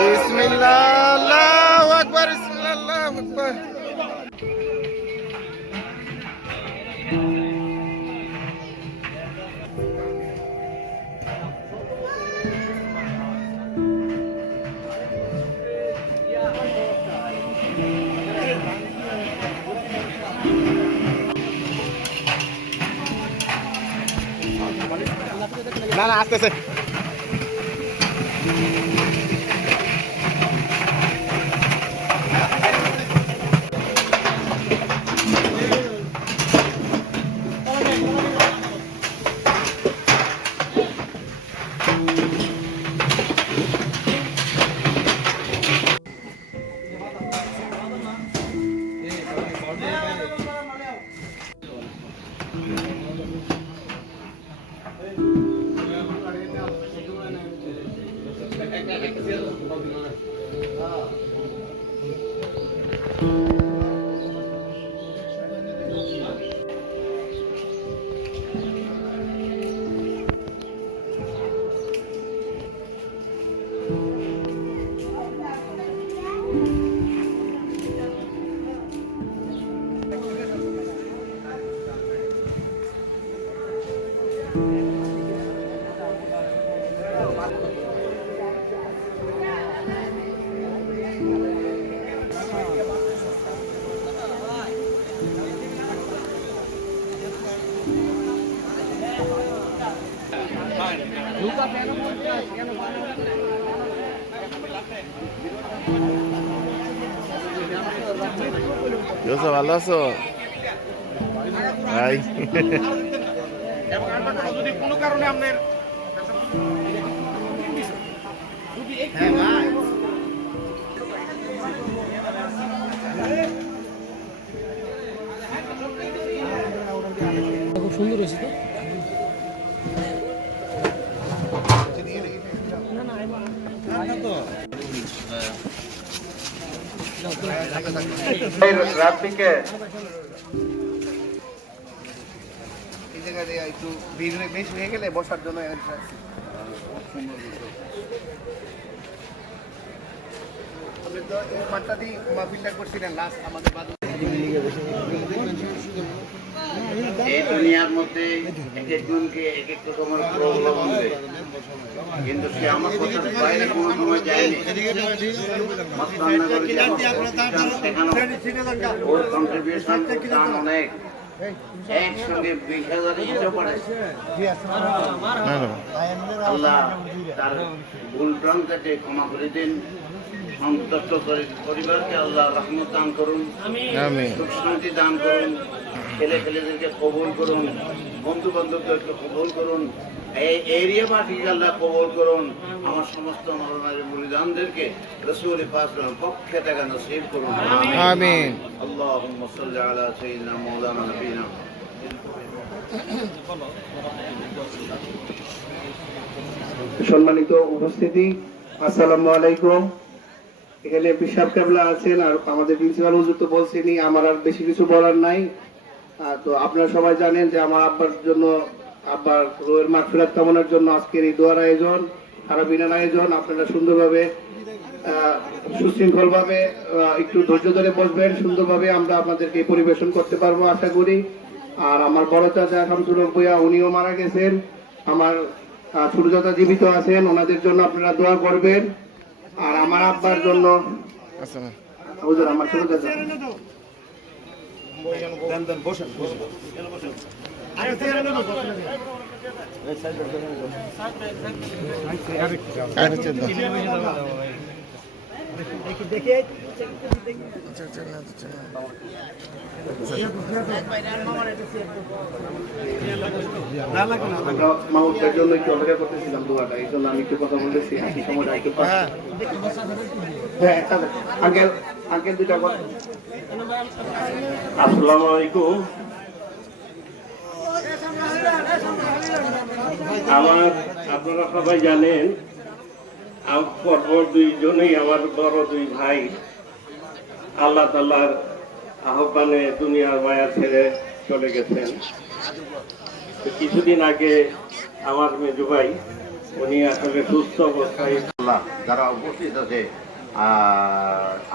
বিসমিল্লাহ আল্লাহু আকবার বিসমিল্লাহ আল্লাহু আকবার না না আসতেছে ভালো আছো ভাই? যদি কোনো কারণে আপনার খুব সুন্দর হয়েছে তো রাত থেকে এই জায়গায় একটু বেশি হয়ে গেলে বসার জন্য মাঠটা দিয়ে ফিল্টার করছিলেন লাস্ট আমাদের এই দুনিয়ার মধ্যে এক একজনকে এক এক রকমের প্রবলেম হবে, কিন্তু সে আমার কথার বাইরে কোনো সময় যায়নি। ওর কন্ট্রিবিউশন অনেক, একসঙ্গে 20,000 ইটও পড়েছে। আল্লাহ তার ভুল ভ্রান্তিকে ক্ষমা করে দিন, সন্তুষ্ট পরিবারকে আল্লাহ রহমত দান করুন, সুখ শান্তি দান করুন, ছেলে ছেলেদেরকে কবুল করুন, বন্ধু বান্ধবদেরকে কবুল করুন, এই এরিয়াবাসীকে আল্লাহ কবুল করুন, আমার সমস্ত নরনারী মুরিদানদেরকে রাসূল পাকের পক্ষে থেকে নসিব করুন। আমিন। আল্লাহুম্মা সাল্লি আলা সাইয়্যিদিনা মাওলানা নবিনা। সম্মানিত উপস্থিতি, আসসালামু আলাইকুম। এখানে পিসাব কেবলা আছেন আর আমাদের প্রিন্সিপাল হুজুর তো বলছেনই, আমার আর বেশি কিছু বলার নাই। তো আপনারা সবাই জানেন যে আমার আব্বার জন্য, আব্বার রোহের মাগফিরাত কামনার জন্য আজকের এই দোয়ার আয়োজন, খারাপিনার আয়োজন। আপনারা সুন্দরভাবে সুশৃঙ্খলভাবে একটু ধৈর্য ধরে বসবেন, সুন্দরভাবে আমরা আপনাদেরকে পরিবেশন করতে পারবো আশা করি। আর আমার বড় চাচা শামসুল ভূঁইয়া, উনিও মারা গেছেন। আমার ছোট চাচা জীবিত আছেন, ওনাদের জন্য আপনারা দোয়া করবেন। আর আমার আব্বার জন্য হুজুর, আমার ছোট চাচা বসেন আচ্ছা, দাও। আচ্ছা, আচ্ছা, না, আচ্ছা, না। আমরা মাহমুদের জন্য একটু অপেক্ষা করতেছিলাম দোয়াটা, এই জন্য আমি একটু কথা বলতেছি। একই সময়টা একটু হ্যাঁ, আঙ্কেল আঙ্কেল দুইটা কথা। আসসালামু আলাইকুম। আপনারা সবাই জানেন পরপর দুইজনেই আমার বড় দুই ভাই আল্লাহ তাআলার আহ্বানে দুনিয়ার মায়া ছেড়ে চলে গেছেন। তো কিছুদিন আগে আমার মেজো ভাই উনি আসলে সুস্থ অবস্থায় আল্লাহ যারা উপস্থিত আছে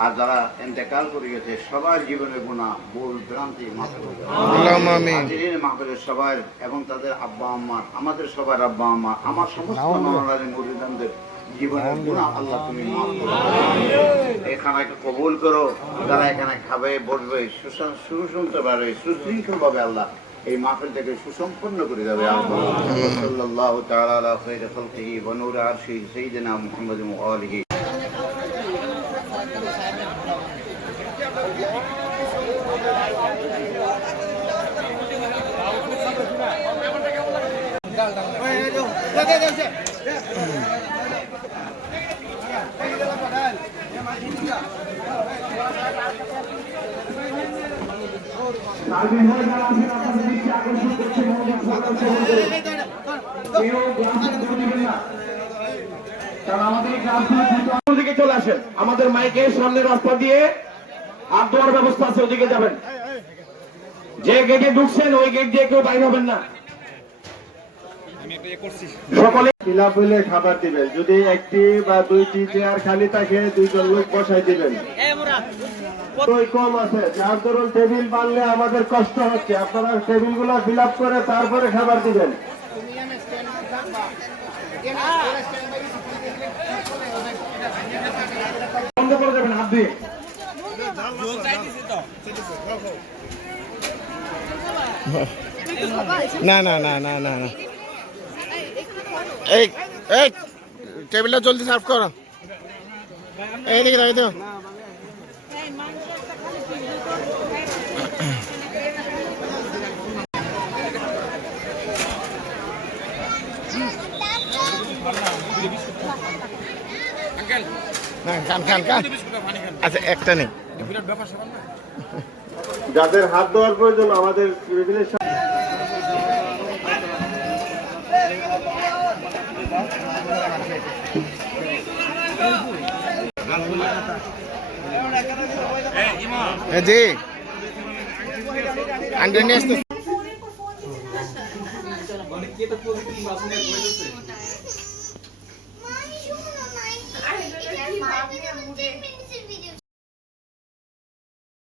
আর যারা ইন্তেকাল করে গেছে সবার জীবনের গুনাহ ভুল ভ্রান্তি মাফ করে দাও। আল্লাহুম্মা আমিন। হাজিরিন মাহফিলের সবার এবং তাদের আব্বা আম্মা, আমাদের সবার আব্বা আম্মা, আমার সমস্ত নওয়ারাজি মুরিদানদের জীবনের গুনাহ আল্লাহ তুমি মাফ করো। এই খানাকে কবুল করো। যারা এখানে খাবে বসবে শুনতে পারবে সুশৃঙ্খল ভাবে আল্লাহ এই মাহফিলটাকে সুসম্পন্ন করে দেবে। সাল্লাল্লাহু তাআলা আলা খায়রি খালকিহি ওয়া নূরি আরশিহি সাইয়্যিদিনা মুহাম্মাদিন ওয়া আলিহি। ওদিকে চলে আসেন, আমাদের মাইকের সামনে রাস্তা দিয়ে হাত ধোয়ার ব্যবস্থা আছে, ওদিকে যাবেন। যে গেটে ঢুকছেন ওই গেট দিয়ে কেউ বাইরে হবেন না। সকলে খিলাফ হইলে খাবার দিবেন। যদি একটি বা দুইটি চেয়ার খালি থাকে দুইজন লোক বসাই দিবেন। কম আছে, যার ধরুন টেবিল বানলে আমাদের কষ্ট হচ্ছে, আপনারা টেবিল গুলো ফিল আপ করে তারপরে খাবার দিবেন। বন্ধ করে দেবেন হাত দিয়ে। না না না না না না, এই এই টেবিলটা জলদি সার্ভ করো। এইদিকে দাও, এই তো। না, খান খান খান। আচ্ছা, একটা নেই। যাদের হাত ধোয়ার প্রয়োজন আমাদের টেবিলের সামনে জি আন্ডার নিয়ে আসতে। Mami,